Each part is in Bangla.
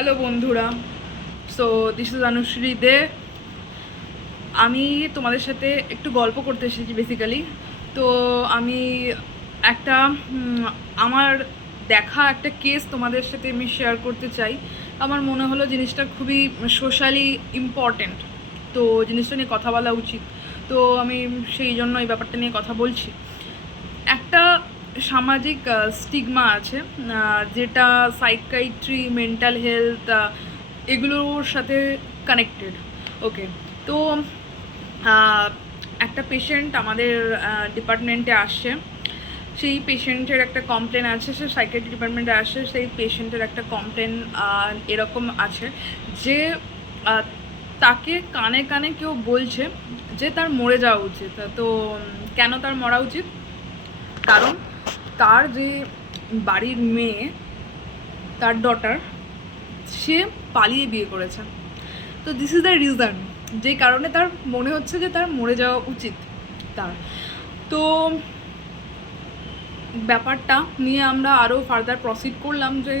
হ্যালো বন্ধুরা, সো দিস ইজ অনুশ্রী দে। আমি তোমাদের সাথে একটু গল্প করতে এসেছি বেসিক্যালি। তো আমি একটা আমার দেখা একটা কেস তোমাদের সাথে আমি শেয়ার করতে চাই। আমার মনে হলো জিনিসটা খুবই সোশ্যালি ইম্পর্ট্যান্ট, তো জিনিসটা নিয়ে কথা বলা উচিত। তো আমি সেই জন্য এই ব্যাপারটা নিয়ে কথা বলছি। একটা সামাজিক স্টিগমা আছে, যেটা সাইকাইট্রি, মেন্টাল হেলথ, এগুলোর সাথে কানেক্টেড। ওকে, তো একটা পেশেন্ট আমাদের ডিপার্টমেন্টে আসছে। সেই পেশেন্টের একটা কমপ্লেন আছে, সে সাইকিয়াট্রি ডিপার্টমেন্টে আসে। সেই পেশেন্টের একটা কমপ্লেন এরকম আছে যে তাকে কানে কানে কেউ বলছে যে তার মরে যাওয়া উচিত। তো কেন তার মরা উচিত? কারণ তার যে বাড়ির মেয়ে, তার ডটার, সে পালিয়ে বিয়ে করেছে। তো দিস ইজ দ্য রিজন, যে কারণে তার মনে হচ্ছে যে তার মরে যাওয়া উচিত তার। তো ব্যাপারটা নিয়ে আমরা আরও ফার্দার প্রসিড করলাম যে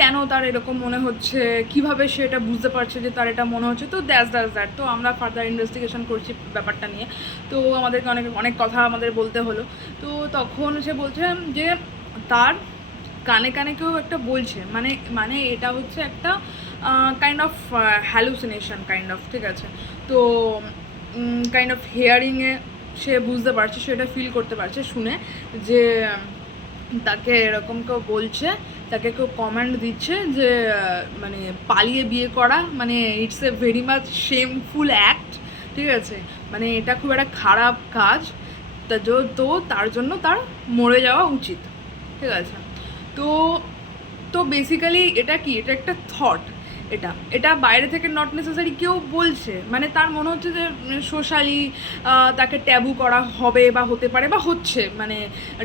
কেন তার এরকম মনে হচ্ছে, কিভাবে সে এটা বুঝতে পারছে যে তার এটা মনে হচ্ছে। তো দ্যাট তো আমরা ফার্দার ইনভেস্টিগেশন করছি ব্যাপারটা নিয়ে। তো আমাদেরকে অনেক অনেক কথা আমাদের বলতে হলো। তো তখন সে বলছে যে তার কানে কানে কেউ একটা বলছে, মানে মানে এটা হচ্ছে একটা kind of hallucination kind of, ঠিক আছে। তো কাইন্ড অফ হিয়ারিংয়ে সে বুঝতে পারছে, সেটা ফিল করতে পারছে শুনে, যে তাকে এরকম কেউ বলছে, তাকে কেউ কমেন্ট দিচ্ছে যে মানে পালিয়ে বিয়ে করা মানে it's a very much shameful act, ঠিক আছে। মানে এটা খুব একটা খারাপ কাজ, তো তার জন্য তার মরে যাওয়া উচিত, ঠিক আছে। তো তো বেসিক্যালি এটা কি, এটা একটা থট। এটা এটা বাইরে থেকে নট নেসেসারি কেউ বলছে, মানে তার মনে হচ্ছে যে সোশ্যালি তাকে ট্যাবু করা হবে বা হতে পারে বা হচ্ছে, মানে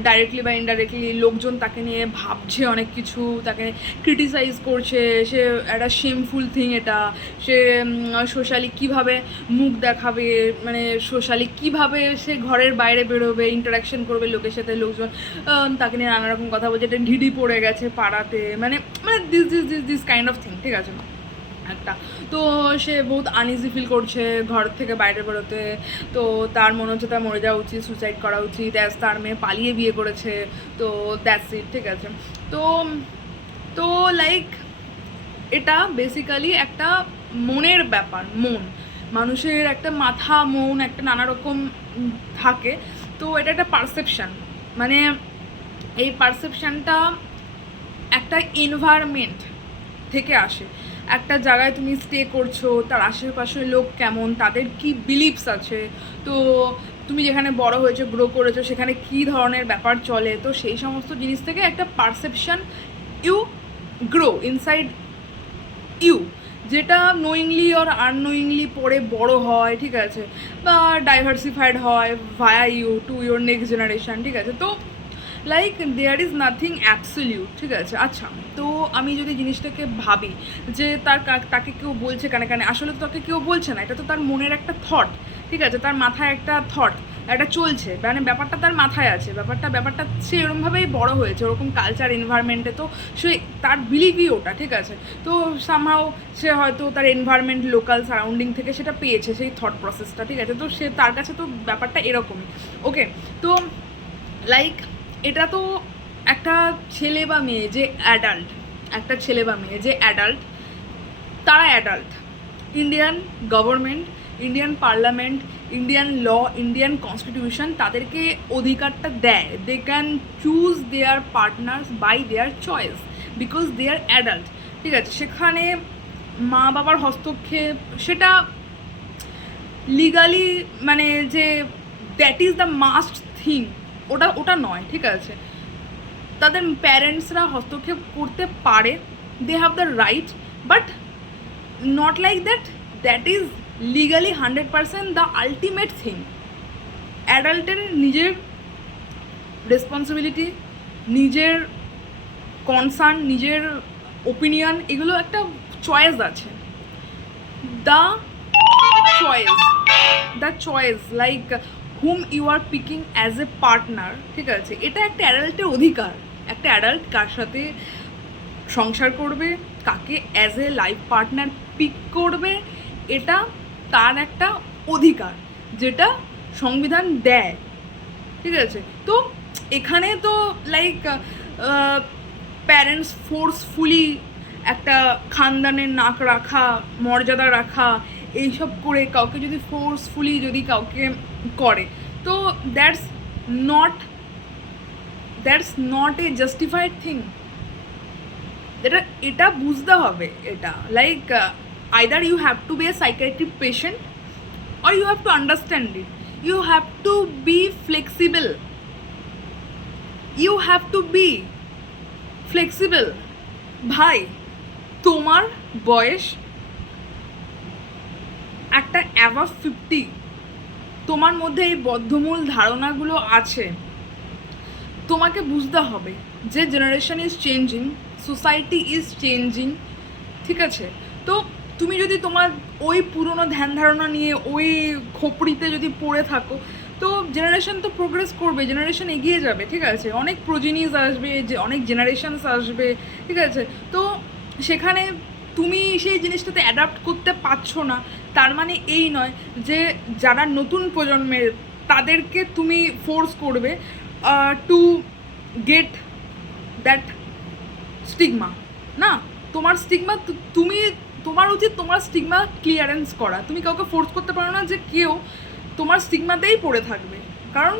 ডাইরেক্টলি বা ইনডাইরেক্টলি লোকজন তাকে নিয়ে ভাবছে অনেক কিছু, তাকে ক্রিটিসাইজ করছে। সে একটা শেমফুল থিং এটা। সে সোশ্যালি কিভাবে মুখ দেখাবে, মানে সোশ্যালি কিভাবে সে ঘরের বাইরে বেরোবে, ইন্টারাকশন করবে লোকের সাথে, লোকজন তাকে নিয়ে নানা রকম কথা বলছে, এটা ঢিডি পড়ে গেছে পাড়াতে, মানে মানে দিস কাইন্ড অফ থিং, ঠিক আছে একটা। তো সে বহুত আনইজি ফিল করছে ঘর থেকে বাইরে বেরোতে। তো তার মনে হচ্ছে তার মরে যাওয়া উচিত, সুসাইড করা উচিত, অ্যাজ তার মেয়ে পালিয়ে বিয়ে করেছে। তো দ্যাটস ইট, ঠিক আছে। তো তো লাইক এটা বেসিক্যালি একটা মনের ব্যাপার। মানুষের একটা মাথা, মন একটা নানা রকম থাকে। তো এটা একটা পারসেপশান, মানে এই পারসেপশানটা একটা এনভায়রনমেন্ট থেকে আসে। একটা জায়গায় তুমি স্টে করছো, তার আশেপাশের লোক কেমন, তাদের কি বিলিভস আছে, তো তুমি যেখানে বড় হয়েছো, গ্রো করেছো, সেখানে কী ধরনের ব্যাপার চলে, তো সেই সমস্ত জিনিস থেকে একটা perception you grow inside you, যেটা নোয়িংলি অর আননোয়িংলি পরে বড় হয়, ঠিক আছে, বা ডাইভার্সিফাইড হয় via you to your next generation, ঠিক আছে। তো like there is nothing absolute, ঠিক আছে। আচ্ছা, তো আমি যদি জিনিসটাকে ভাবি যে তাকে কেউ বলছে কানে কানে, আসলে তো তাকে কেউ বলছে না, এটা তো তার মনের একটা থট, ঠিক আছে। তার মাথায় একটা থট একটা চলছে, মানে ব্যাপারটা তার মাথায় আছে, ব্যাপারটা সে এরকমভাবেই বড় হয়েছে, ওরকম কালচার এনভায়রনমেন্টে। তো সে তার বিলিভই ওটা, ঠিক আছে। তো সামহাও সে হয়তো তার এনভায়রনমেন্ট, লোকাল সারাউন্ডিং থেকে সেটা পেয়েছে, সেই থট প্রসেসটা, ঠিক আছে। তো সে তার কাছে তো ব্যাপারটা এরকমই। ওকে, তো লাইক এটা তো একটা ছেলে বা মেয়ে যে অ্যাডাল্ট, একটা ছেলে বা মেয়ে যে অ্যাডাল্ট, তারা adult. Indian government, Indian parliament, Indian law, Indian constitution তাদেরকে অধিকারটা দেয়, they can choose their partners by their choice, because they are adult, ঠিক আছে। সেখানে মা বাবার হস্তক্ষেপ সেটা লিগালি, মানে যে that is the must thing, ওটা নয়, ঠিক আছে। তাদের প্যারেন্টসরা হস্তক্ষেপ করতে পারে, they have the right, but not like that is legally 100% the ultimate thing. অ্যাডাল্টের নিজের রেসপন্সিবিলিটি, নিজের কনসার্ন, নিজের ওপিনিয়ন, এগুলো একটা চয়েস আছে। The choice the choice like whom you are picking as a partner, ঠিক আছে, এটা একটা অ্যাডাল্টের অধিকার। একটা অ্যাডাল্ট কার সাথে সংসার করবে, কাকে as a life partner pick করবে এটা তার একটা অধিকার, যেটা সংবিধান দেয়, ঠিক আছে? তো এখানে তো লাইক প্যারেন্টস ফোর্সফুলি একটা খানদানের নাক রাখা, মর্যাদা রাখা, এইসব করে কাউকে যদি ফোর্সফুলি যদি কাউকে করে, তো that's not a justified thing. এটা বুঝতে হবে। এটা like either you have to be a psychiatric patient or you have to understand it. You have to be flexible. You have to be flexible. ভাই, তোমার বয়স একটা অ্যাবাভ 50, তোমার মধ্যে এই বদ্ধমূল ধারণাগুলো আছে। তোমাকে বুঝতে হবে যে generation is changing, society is changing, ঠিক আছে? তো তুমি যদি তোমার ওই পুরনো ধ্যান ধারণা নিয়ে ওই খোপড়িতে যদি পড়ে থাকো, তো জেনারেশন তো প্রোগ্রেস করবে, জেনারেশন এগিয়ে যাবে, ঠিক আছে? অনেক প্রোজিনিস আসবে, যে অনেক জেনারেশনস আসবে, ঠিক আছে? তো সেখানে তুমি সেই জিনিসটাতে অ্যাডাপ্ট করতে পারছো না, তার মানে এই নয় যে যারা নতুন প্রজন্মের তাদেরকে তুমি ফোর্স করবে টু গেট দ্যাট স্টিগমা। না, তোমার স্টিগমা তোমার উচিত তোমার স্টিগমা ক্লিয়ারেন্স করা। তুমি কাউকে ফোর্স করতে পারো না যে কেউ তোমার স্টিগমাতেই পড়ে থাকবে, কারণ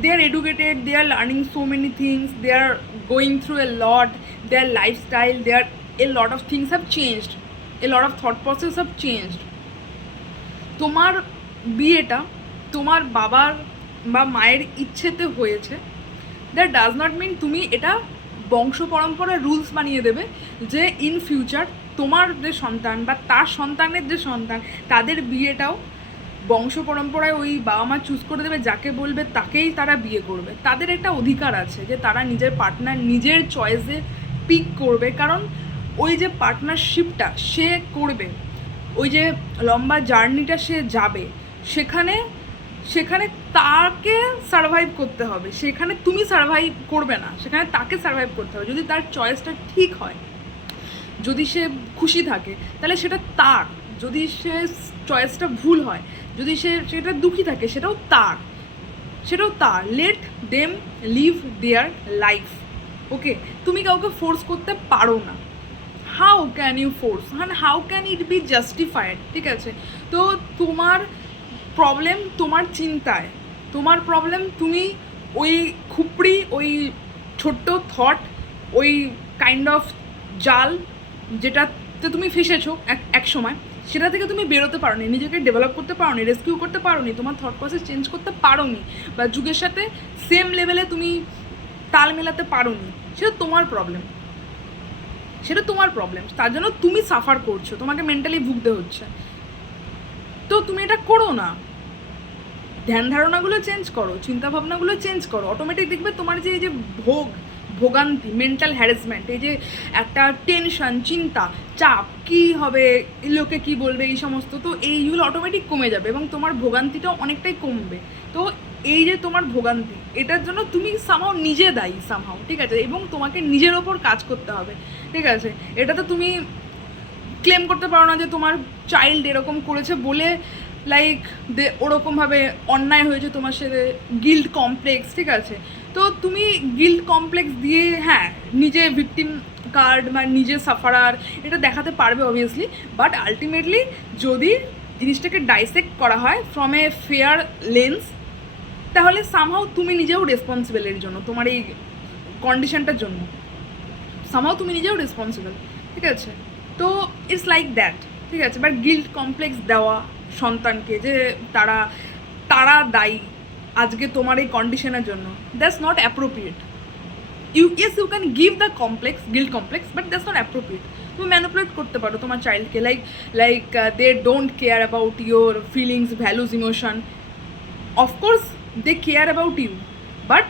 they are educated, they are learning so many things, they are going through a lot, their lifestyle, there a lot of things have changed, a lot of thought process have changed. তোমার বিয়েটা তোমার বাবার বা মায়ের ইচ্ছেতে হয়েছে, দ্যাট ডাজ নট মিন তুমি এটা বংশ পরম্পরার রুলস বানিয়ে দেবে যে ইন ফিউচার তোমার যে সন্তান বা তার সন্তানের যে সন্তান, তাদের বিয়েটাও বংশ পরম্পরায় ওই বাবা মা চুজ করে দেবে, যাকে বলবে তাকেই তারা বিয়ে করবে। তাদের একটা অধিকার আছে যে তারা নিজের পার্টনার নিজের চয়েসে পিক করবে, কারণ ওই যে পার্টনারশিপটা সে করবে, ওই যে লম্বা জার্নিটা সে যাবে, সেখানে তাকে সারভাইভ করতে হবে। সেখানে তুমি সারভাইভ করবে না, সেখানে তাকে সারভাইভ করতে হবে। যদি তার চয়েসটা ঠিক হয়, যদি সে খুশি থাকে, তাহলে সেটা তার। যদি সে চয়েসটা ভুল হয়, যদি সেটা দুঃখী থাকে, সেটাও তার। Let them live their life, okay? তুমি কাউকে ফোর্স করতে পারো না। হাউ ক্যান ইউ ফোর্স, মানে how can it be justified, ঠিক আছে? তো তোমার প্রবলেম তোমার চিন্তায়, তোমার প্রবলেম তুমি ওই খুপড়ি, ওই ছোট্ট থট, ওই কাইন্ড অফ জাল যেটাতে তুমি ফেসেছো এক সময়, সেটা থেকে তুমি বেরোতে পারোনি, নিজেকে ডেভেলপ করতে পারোনি, রেস্কিউ করতে পারোনি, তোমার থট প্রসেস চেঞ্জ করতে পারোনি, বা যুগের সাথে সেম লেভেলে তুমি তাল মেলাতে পারোনি, সেটা তোমার প্রবলেম। তার জন্য তুমি সাফার করছো, তোমাকে মেন্টালি ভুগতে হচ্ছে। তো তুমি এটা করো না, ধ্যান ধারণাগুলো চেঞ্জ করো, চিন্তাভাবনাগুলো চেঞ্জ করো, অটোমেটিক দেখবে তোমার যে এই যে ভোগান্তি, মেন্টাল হ্যারাসমেন্ট, এই যে একটা টেনশন, চিন্তা, চাপ, কি হবে, লোকে কি বলবে, এই সমস্ত, তো এইগুলো অটোমেটিক কমে যাবে এবং তোমার ভোগান্তিটাও অনেকটাই কমবে। তো এই যে তোমার ভোগান্তি, এটার জন্য তুমি সামহাও নিজে দায়ী, ঠিক আছে? এবং তোমাকে নিজের ওপর কাজ করতে হবে, ঠিক আছে? এটা তো তুমি ক্লেম করতে পারো না যে তোমার চাইল্ড এরকম করেছে বলে লাইক ওরকমভাবে অন্যায় হয়েছে তোমার সাথে, গিল্ট কমপ্লেক্স, ঠিক আছে? তো তুমি গিল্ট কমপ্লেক্স দিয়ে নিজে ভিকটিম কার্ড বা নিজে সাফারার এটা দেখাতে পারবে অবভিয়াসলি, বাট আলটিমেটলি যদি জিনিসটাকে ডাইসেক্ট করা হয় ফ্রম এ ফেয়ার লেন্স, তাহলে সামহাও তুমি নিজেও রেসপন্সিবল এর জন্য, তোমার এই কন্ডিশনটার জন্য সামহাও তুমি নিজেও রেসপন্সিবল, ঠিক আছে? তো ইটস লাইক দ্যাট, ঠিক আছে? বাট গিল্ট কমপ্লেক্স দেওয়া সন্তানকে যে তারা দায়ী আজকে তোমার এই কন্ডিশনের জন্য, that's not appropriate. You can give the guilt complex, but that's not appropriate. তুমি ম্যানিপুলেট করতে পারো তোমার চাইল্ডকে, like they don't care about your feelings, values, emotion. Of course they care about you, but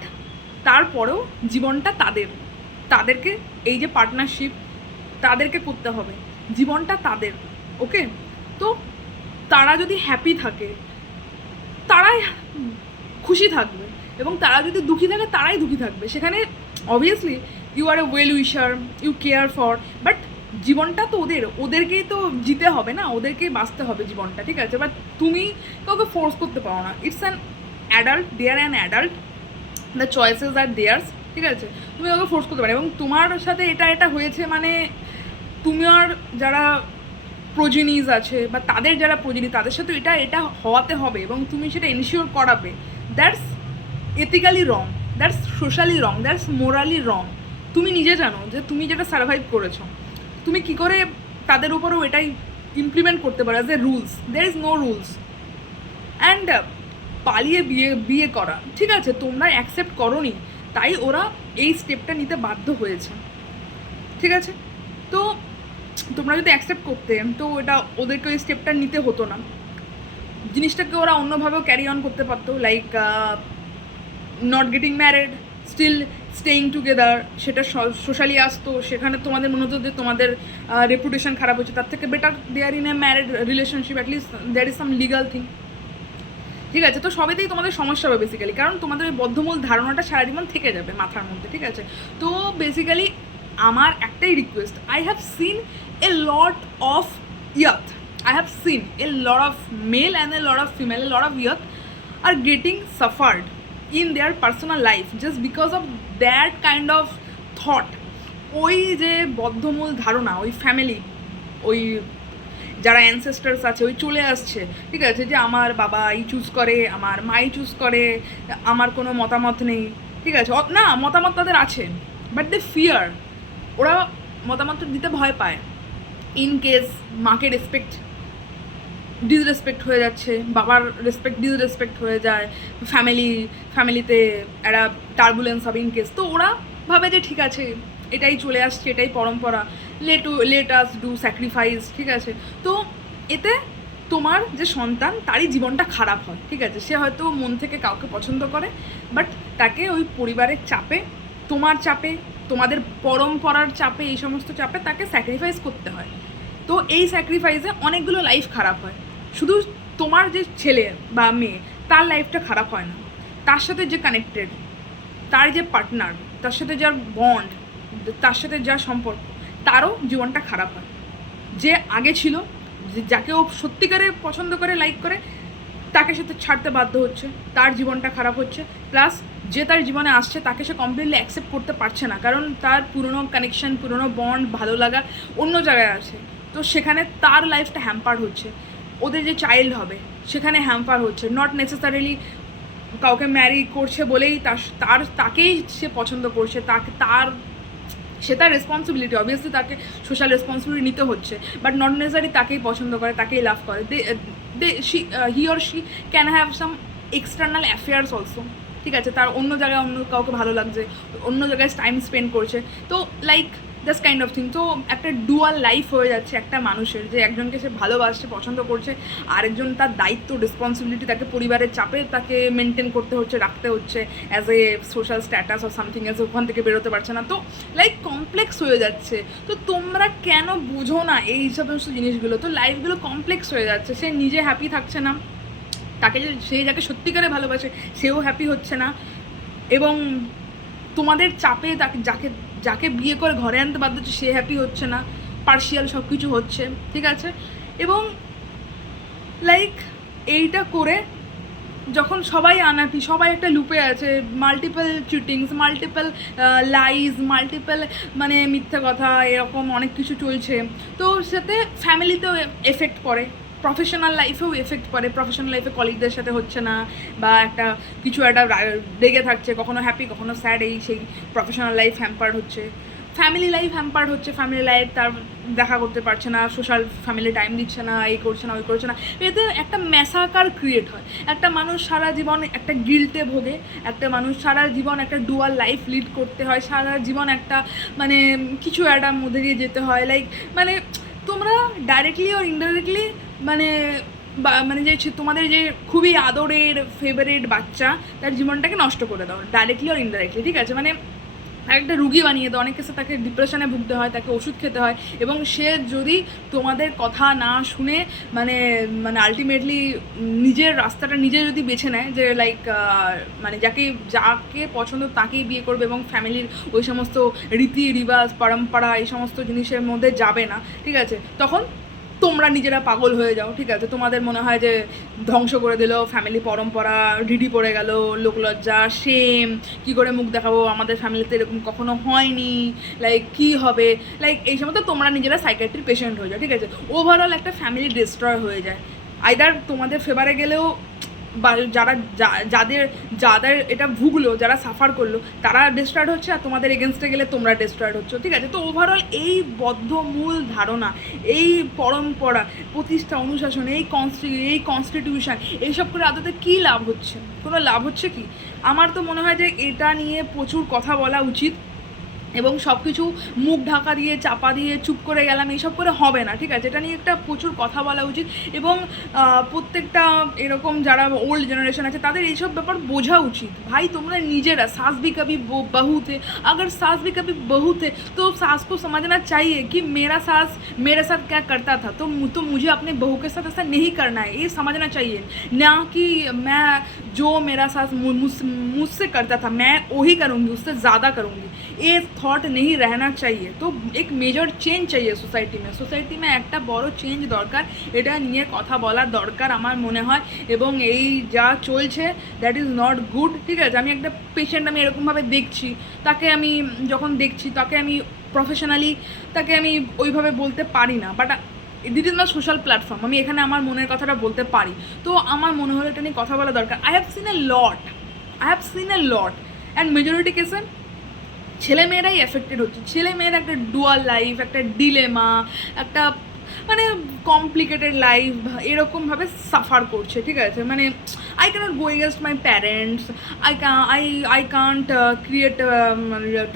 তারপরেও জীবনটা তাদেরকে এই যে পার্টনারশিপ তাদেরকে করতে হবে, জীবনটা তাদের, ওকে? তো তারা যদি হ্যাপি থাকে তারাই খুশি থাকবে, এবং তারা যদি দুঃখী থাকে তারাই দুঃখী থাকবে। সেখানে obviously you are a well wisher, you care for, but জীবনটা তো ওদেরকেই তো জিতে হবে না, ওদেরকেই বাঁচতে হবে জীবনটা, ঠিক আছে? বাট তুমি কাউকে ফোর্স করতে পারো না। It's an adult, they are an adult, the choices are theirs, ঠিক আছে? তুমি কাউকে ফোর্স করতে পারো। এবং তোমার সাথে এটা হয়েছে মানে তুমি আর যারা প্রোজেনিজ আছে বা তাদের যারা প্রোজেনি তাদের সাথে এটা হওয়াতে হবে এবং তুমি সেটা এনশিওর করাবে। That's ethically wrong, that's socially wrong, that's morally wrong. তুমি নিজে জানো যে তুমি যেটা সার্ভাইভ করেছো, তুমি কি করে তাদের উপরেও এটাই ইমপ্লিমেন্ট করতে পারো as a rules. There is no rules. And পালিয়ে বিয়ে করা, ঠিক আছে, তোমরা অ্যাকসেপ্ট করোনি, তাই ওরা এই স্টেপটা নিতে বাধ্য হয়েছে, ঠিক আছে? তো তোমরা যদি অ্যাকসেপ্ট করতে তো এটা ওদেরকে ওই স্টেপটা নিতে হতো না। জিনিসটাকে ওরা অন্যভাবেও ক্যারি অন করতে পারতো, like not getting married, still staying together, সেটা সোশ্যালি আসতো, সেখানে তোমাদের মনে হতো যে তোমাদের রেপুটেশন খারাপ হচ্ছে, তার থেকে better they are in a married relationship, at least there is some legal thing, ঠিক আছে? তো সবেতেই তোমাদের সমস্যা হবে বেসিক্যালি, কারণ তোমাদের ওই বদ্ধমূল ধারণাটা সারা জীবন থেকে যাবে মাথার মধ্যে, ঠিক আছে? তো বেসিক্যালি আমার একটাই request, I have seen a lot of youth, I have seen a lot of male and a lot of female, a lot of youth are getting suffered in their personal life just because of that kind of thought. ওই যে বদ্ধমূল ধারণা, ওই ফ্যামিলি, ওই যারা অ্যানসেস্টার্স আছে ওই চলে আসছে, ঠিক আছে, যে আমার বাবা এই চুজ করে, আমার মাই চুজ করে, আমার কোনো মতামত নেই, ঠিক আছে? না, মতামত তাদের আছে, বাট দে ফিয়ার, ওরা মতামত দিতে ভয় পায়। ইন কেস মাকে রেসপেক্ট ডিসরেসপেক্ট হয়ে যাচ্ছে, বাবার রেসপেক্ট ডিসরেসপেক্ট হয়ে যায়, ফ্যামিলিতে একটা টার্বুলেন্স হবে ইন কেস, তো ওরা ভাবে যে ঠিক আছে এটাই চলে আসছে, এটাই পরম্পরা, লেট আস ডু স্যাক্রিফাইস, ঠিক আছে? তো এতে তোমার যে সন্তান তারই জীবনটা খারাপ হয়, ঠিক আছে? সে হয়তো মন থেকে কাউকে পছন্দ করে, বাট তাকে ওই পরিবারের চাপে, তোমার চাপে, তোমাদের পরম্পরার চাপে, এই সমস্ত চাপে তাকে স্যাক্রিফাইস করতে হয়। তো এই স্যাক্রিফাইসে অনেকগুলো লাইফ খারাপ হয়। শুধু তোমার যে ছেলে বা মেয়ে তার লাইফটা খারাপ হয় না, তার সাথে যে কানেক্টেড, তার যে পার্টনার, তার সাথে যার বন্ড, তার সাথে যা সম্পর্ক, তারও জীবনটা খারাপ হয়। যে আগে ছিল, যাকে ও সত্যিকারে পছন্দ করে, লাইক করে, তাকে সাথে ছাড়তে বাধ্য হচ্ছে, তার জীবনটা খারাপ হচ্ছে। প্লাস যে তার জীবনে আসছে তাকে সে কমপ্লিটলি অ্যাকসেপ্ট করতে পারছে না, কারণ তার পুরনো কানেকশন, পুরনো বন্ড, ভালো লাগা অন্য জায়গায় আছে, তো সেখানে তার লাইফটা হ্যাম্পার হচ্ছে। ওদের যে চাইল্ড হবে সেখানে হ্যাম্পার হচ্ছে, নট নেসেসারিলি কাউকে ম্যারি করছে বলেই তাকেই সে পছন্দ করছে, সে তার রেসপন্সিবিলিটি, অবভিয়াসলি তাকে সোশ্যাল রেসপন্সিবিলিটি নিতে হচ্ছে, বাট নট নেসেসারি তাকেই পছন্দ করে, তাকেই লাভ করে। He or she can have some external affairs also, ঠিক আছে? তার অন্য জায়গায় অন্য কাউকে ভালো লাগছে, অন্য জায়গায় টাইম স্পেন্ড করছে, তো like this kind of thing. তো একটা ডুয়াল লাইফ হয়ে যাচ্ছে একটা মানুষের, যে একজনকে সে ভালোবাসছে, পছন্দ করছে, আরেকজন তার দায়িত্ব, রেসপন্সিবিলিটি, তাকে পরিবারের চাপে তাকে মেনটেন করতে হচ্ছে, রাখতে হচ্ছে as a social status or something, as ওখান থেকে বেরোতে পারছে না, তো লাইক কমপ্লেক্স হয়ে যাচ্ছে। তো তোমরা কেন বুঝো না এই সমস্ত জিনিসগুলো? তো লাইফগুলো কমপ্লেক্স হয়ে যাচ্ছে, সে নিজে হ্যাপি থাকছে না, তাকে সে যাকে সত্যিকারে ভালোবাসে সেও হ্যাপি হচ্ছে না, এবং তোমাদের চাপে যাকে বিয়ে করে ঘরে আনতে বাধ্য হচ্ছে সে হ্যাপি হচ্ছে না, পার্শিয়াল সব কিছু হচ্ছে, ঠিক আছে? এবং লাইক এইটা করে যখন সবাই আনহ্যাপি, সবাই একটা লুপে আছে, মাল্টিপল চিটিংস, মাল্টিপল লাইজ, মাল্টিপল মানে মিথ্যা কথা, এরকম অনেক কিছু চলছে, তো সাথে ফ্যামিলিতেও এফেক্ট পড়ে, প্রফেশনাল লাইফেও এফেক্ট পড়ে। প্রফেশনাল লাইফে কলিগদের সাথে হচ্ছে না, বা একটা রেগে থাকছে, কখনো হ্যাপি কখনো স্যাড, এই সেই প্রফেশনাল লাইফ হ্যাম্পার্ড হচ্ছে, ফ্যামিলি লাইফ হ্যাম্পার্ড হচ্ছে, ফ্যামিলি লাইফ তার দেখা করতে পারছে না, সোশ্যাল ফ্যামিলি টাইম দিচ্ছে না, এই করছে না, ওই করছে না, এতে একটা ম্যাসাকার ক্রিয়েট হয়। একটা মানুষ সারা জীবন একটা গিল্টে ভোগে, একটা মানুষ সারা জীবন একটা ডুয়াল লাইফ লিড করতে হয়, সারা জীবন একটা মানে কিছু একটা মধ্যে দিয়ে যেতে হয়, লাইক মানে তোমরা ডাইরেক্টলি আর ইনডাইরেক্টলি মানে যে তোমাদের যে খুবই আদরের ফেভারিট বাচ্চা তার জীবনটাকে নষ্ট করে দাও, ডাইরেক্টলি আর ইনডাইরেক্টলি, ঠিক আছে? মানে একটা রুগী বানিয়ে দেয়, অনেক ক্ষেত্রে তাকে ডিপ্রেশনে ভুগতে হয়, তাকে ওষুধ খেতে হয়, এবং সে যদি তোমাদের কথা না শুনে মানে মানে আলটিমেটলি নিজের রাস্তাটা নিজে যদি বেছে নেয় যে লাইক মানে যাকে পছন্দ তাকেই বিয়ে করবে এবং ফ্যামিলির ওই সমস্ত রীতি রিবাজ পরম্পরা এই সমস্ত জিনিসের মধ্যে যাবে না, ঠিক আছে, তখন তোমরা নিজেরা পাগল হয়ে যাও, ঠিক আছে, তোমাদের মনে হয় যে ধ্বংস করে দিল ফ্যামিলি পরম্পরা, ঢিঢি পড়ে গেল, লোকলজ্জা, সেম, কি করে মুখ দেখাবো, আমাদের ফ্যামিলিতে এরকম কখনো হয়নি, লাইক কি হবে, লাইক এই সময় তোমরা নিজেরা সাইকিয়াট্রির পেশেন্ট হয়ে যাও, ঠিক আছে, ওভারঅল একটা ফ্যামিলি ডিস্ট্রয় হয়ে যায়। আইদার তোমাদের ফেভারে গেলেও বা যাদের এটা ভুগলো, যারা সাফার করলো তারা ডিস্ট্রয়েড হচ্ছে, আর তোমাদের এগেনস্টে গেলে তোমরা ডিস্ট্রয়েড হচ্ছে, ঠিক আছে। তো ওভারঅল এই বদ্ধমূল ধারণা, এই পরম্পরা, প্রতিষ্ঠা, অনুশাসন, এই কনস্টিটিউশন, এইসব করে আদতে কী লাভ হচ্ছে? কোনো লাভ হচ্ছে কি? আমার তো মনে হয় যে এটা নিয়ে প্রচুর কথা বলা উচিত, এবং সব কিছু মুখ ঢাকা দিয়ে চাপা দিয়ে চুপ করে গেলাম এইসব করে হবে না, ঠিক আছে, এটা নিয়ে একটা প্রচুর কথা বলা উচিত, এবং প্রত্যেকটা এরকম যারা ওল্ড জেনারেশন আছে তাদের এইসব ব্যাপার বোঝা উচিত। ভাই তোমরা নিজেরা सास भी कभी बहू थे, अगर सास भी कभी बहू थे तो सास को समझना चाहिए कि मेरा सास मेरे साथ क्या करता था, तो मुझे अपने बहू के साथ ऐसा नहीं करना है, ये समझना चाहिए, ना कि मैं जो मेरा सास मुझसे करता था मैं वही करूँगी, उससे ज़्यादा करूँगी, ये थॉट नहीं रहना चाहिए। तो एक मेजर चेंज चाहिए सोसाइटी में একটা বড় চেঞ্জ দরকার, এটা নিয়ে কথা বলা দরকার আমার মনে হয়, এবং এই যা চলছে দ্যাট ইজ নট গুড, ঠিক আছে। আমি একটা পেশেন্ট আমি এরকমভাবে দেখছি, তাকে আমি প্রফেশনালি তাকে আমি ওইভাবে বলতে পারি না, but this is my social platform, আমি এখানে আমার মনের কথাটা বলতে পারি, তো আমার মনে হলো এটা নিয়ে কথা বলা দরকার। I have seen a lot and majority কেসে ছেলেমেয়েরাই এফেক্টেড হচ্ছে, ছেলেমেয়েরা একটা ডুয়াল লাইফ, একটা ডিলেমা, একটা মানে কমপ্লিকেটেড লাইফ এরকমভাবে সাফার করছে, ঠিক আছে। মানে I cannot go against my parents, I can't create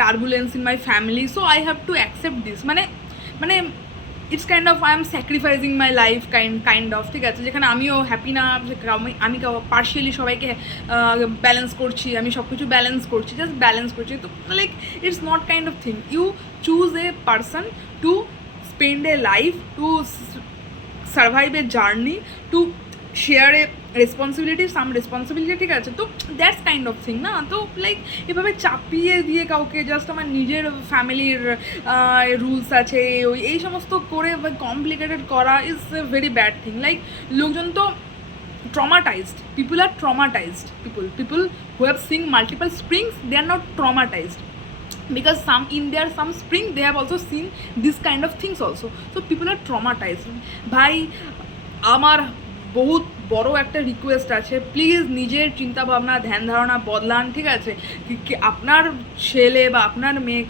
turbulence in my family, so I have to accept this, মানে it's kind of I am sacrificing my life kind of, ঠিক আছে, যেখানে আমিও হ্যাপি না, আমি পার্শিয়ালি সবাইকে ব্যালেন্স করছি, আমি সব কিছু ব্যালেন্স করছি, জাস্ট ব্যালেন্স করছি, তো like it's not kind of thing. You choose a person to spend a life, to survive a journey, to share a some responsibility, ঠিক আছে, তো দ্যাটস কাইন্ড অফ থিং না। তো লাইক এভাবে চাপিয়ে দিয়ে কাউকে জাস্ট আমার নিজের ফ্যামিলির রুলস আছে এই সমস্ত করে কমপ্লিকেটেড করা is a very bad thing. Like লোকজন তো traumatized, people are traumatized, people who have seen multiple springs, they are not traumatized, because some spring they have also seen this kind of things also, so people are traumatized. ভাই আমার বহুত বড় একটা রিকোয়েস্ট আছে, প্লিজ নিজের চিন্তা ভাবনা ধ্যান ধারণা বদলান, ঠিক আছে। আপনার ছেলে বা আপনার মেয়ে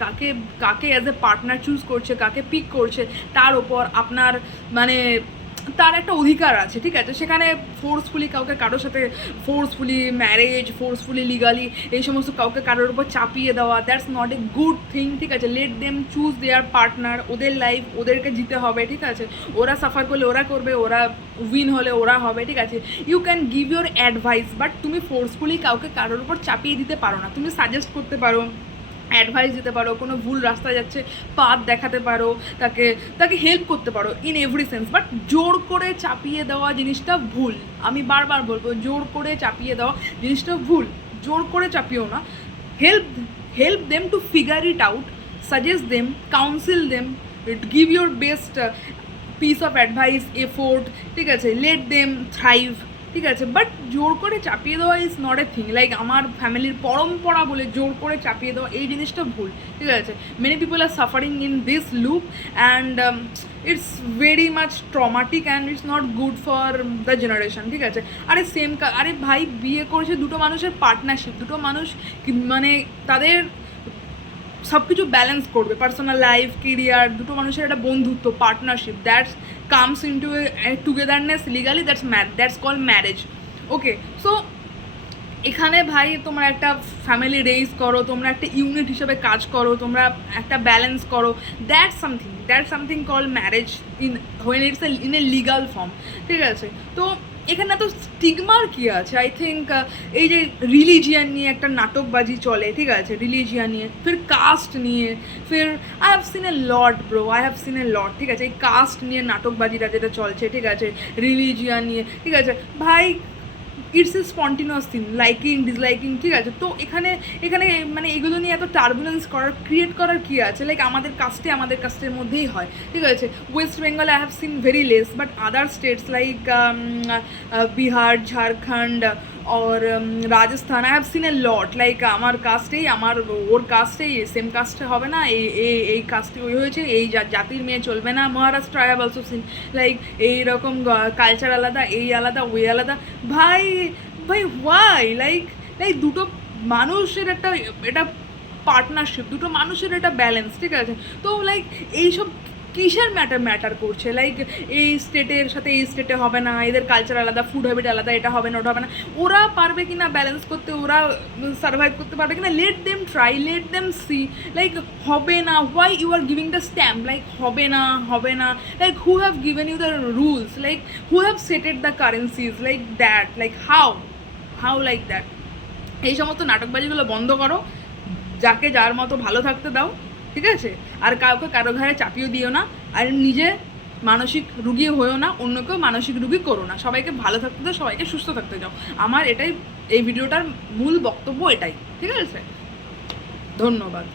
কাকে অ্যাজ এ পার্টনার চুজ করছে, কাকে পিক করছে, তার ওপর আপনার মানে তার একটা অধিকার আছে, ঠিক আছে। সেখানে ফোর্সফুলি কাউকে কারোর সাথে ফোর্সফুলি ম্যারেজ, ফোর্সফুলি লিগালি এই সমস্ত কাউকে কারোর উপর চাপিয়ে দেওয়া, that's not a good thing, ঠিক আছে। লেট দেম চুজ দেয়ার পার্টনার, ওদের লাইফ ওদেরকে জিতে হবে, ঠিক আছে। ওরা সাফার করলে ওরা করবে, ওরা উইন হলে ওরা হবে, ঠিক আছে। You can give your advice, but তুমি ফোর্সফুলি কাউকে কারোর উপর চাপিয়ে দিতে পারো না। তুমি সাজেস্ট করতে পারো, অ্যাডভাইস দিতে পারো, কোনো ভুল রাস্তায় যাচ্ছে পাথ দেখাতে পারো, তাকে হেল্প করতে পারো ইন এভরি সেন্স, বাট জোর করে চাপিয়ে দেওয়া জিনিসটা ভুল। আমি বারবার বলবো, জোর করে চাপিয়ে দেওয়া জিনিসটা ভুল, জোর করে চাপিয়েও না। Help them to figure it out, suggest them, council them, give your best piece of advice, effort, ঠিক আছে, লেট দেম থ্রাইভ, ঠিক আছে। বাট জোর করে চাপিয়ে দেওয়া is not a thing. Like আমার ফ্যামিলির পরম্পরা বলে জোর করে চাপিয়ে দেওয়া এই জিনিসটা ভুল, ঠিক আছে। Many people are suffering in this loop and it's very much traumatic and it's not good for the generation, ঠিক আছে। আরে ভাই বিয়ে করেছে দুটো মানুষের পার্টনারশিপ, দুটো মানুষ মানে তাদের সব কিছু ব্যালেন্স করবে, পার্সোনাল লাইফ, কেরিয়ার, দুটো মানুষের একটা বন্ধুত্ব, partnership, that's comes into a togetherness legally, that's call marriage, okay. So এখানে ভাই তোমরা একটা ফ্যামিলি রেইজ করো, তোমরা একটা ইউনিট হিসেবে কাজ করো, তোমরা একটা ব্যালেন্স করো, that's something call marriage in when it's in a legal form, ঠিক আছে। তো এখানে তো স্টিগমার কি আছে? আই থিঙ্ক এই যে রিলিজিয়ান নিয়ে একটা নাটকবাজি চলে, ঠিক আছে, রিলিজিয়ান নিয়ে, ফির কাস্ট নিয়ে, ফির I have seen a lot bro, I have seen a lot, ঠিক আছে, এই কাস্ট নিয়ে নাটকবাজিটা যেটা চলছে, ঠিক আছে, রিলিজিয়ান নিয়ে, ঠিক আছে ভাই, it's a spontaneous thing, liking disliking, ঠিক আছে। তো এখানে এখানে মানে এগুলো নিয়ে এত টার্বুলেন্স ক্রিয়েট করার কি আছে? লাইক আমাদের কাস্টের মধ্যেই হয়, ঠিক আছে। West Bengal I have seen very less, but other states like Bihar, Jharkhand और Rajasthan I have seen a lot, like আমার কাস্টেই, আমার ওর কাস্টেই সেম কাস্টে হবে না, এই কাস্টে ওই হয়েছে, এই জাতির মেয়ে চলবে না। Maharashtra I have also scene like এইরকম কালচার আলাদা, এই আলাদা, ওই আলাদা। ভাই ভাই হোয়াই? লাইক লাইক দুটো মানুষের একটা এটা পার্টনারশিপ, দুটো মানুষের একটা ব্যালেন্স, ঠিক আছে। তো লাইক এইসব কিসের ম্যাটার করছে? লাইক এই স্টেটের সাথে এই স্টেটে হবে না, এদের কালচার আলাদা, ফুড হ্যাবিট আলাদা, এটা হবে না, ওটা হবে না। ওরা পারবে কি না ব্যালেন্স করতে, ওরা সার্ভাইভ করতে পারবে কি না? Let them try, let them see. Like হবে না, why you are giving the stamp? Like হবে না, হবে না, like who have given you the rules? Like who have setted the currencies like that? Like how like that? এই সমস্ত নাটকবাজিগুলো বন্ধ করো, যাকে যার মতো ভালো থাকতে দাও, ঠিক আছে। আর কাউকে কারো ঘাড়ে চাপিয়ে দিও না, আর নিজে মানসিক রুগী হয়েও না, অন্যকেও মানসিক রুগী করো না। সবাইকে ভালো থাকতে দাও, সবাইকে সুস্থ থাকতে দাও। আমার এটাই এই ভিডিওটার মূল বক্তব্য এটাই, ঠিক আছে। ধন্যবাদ।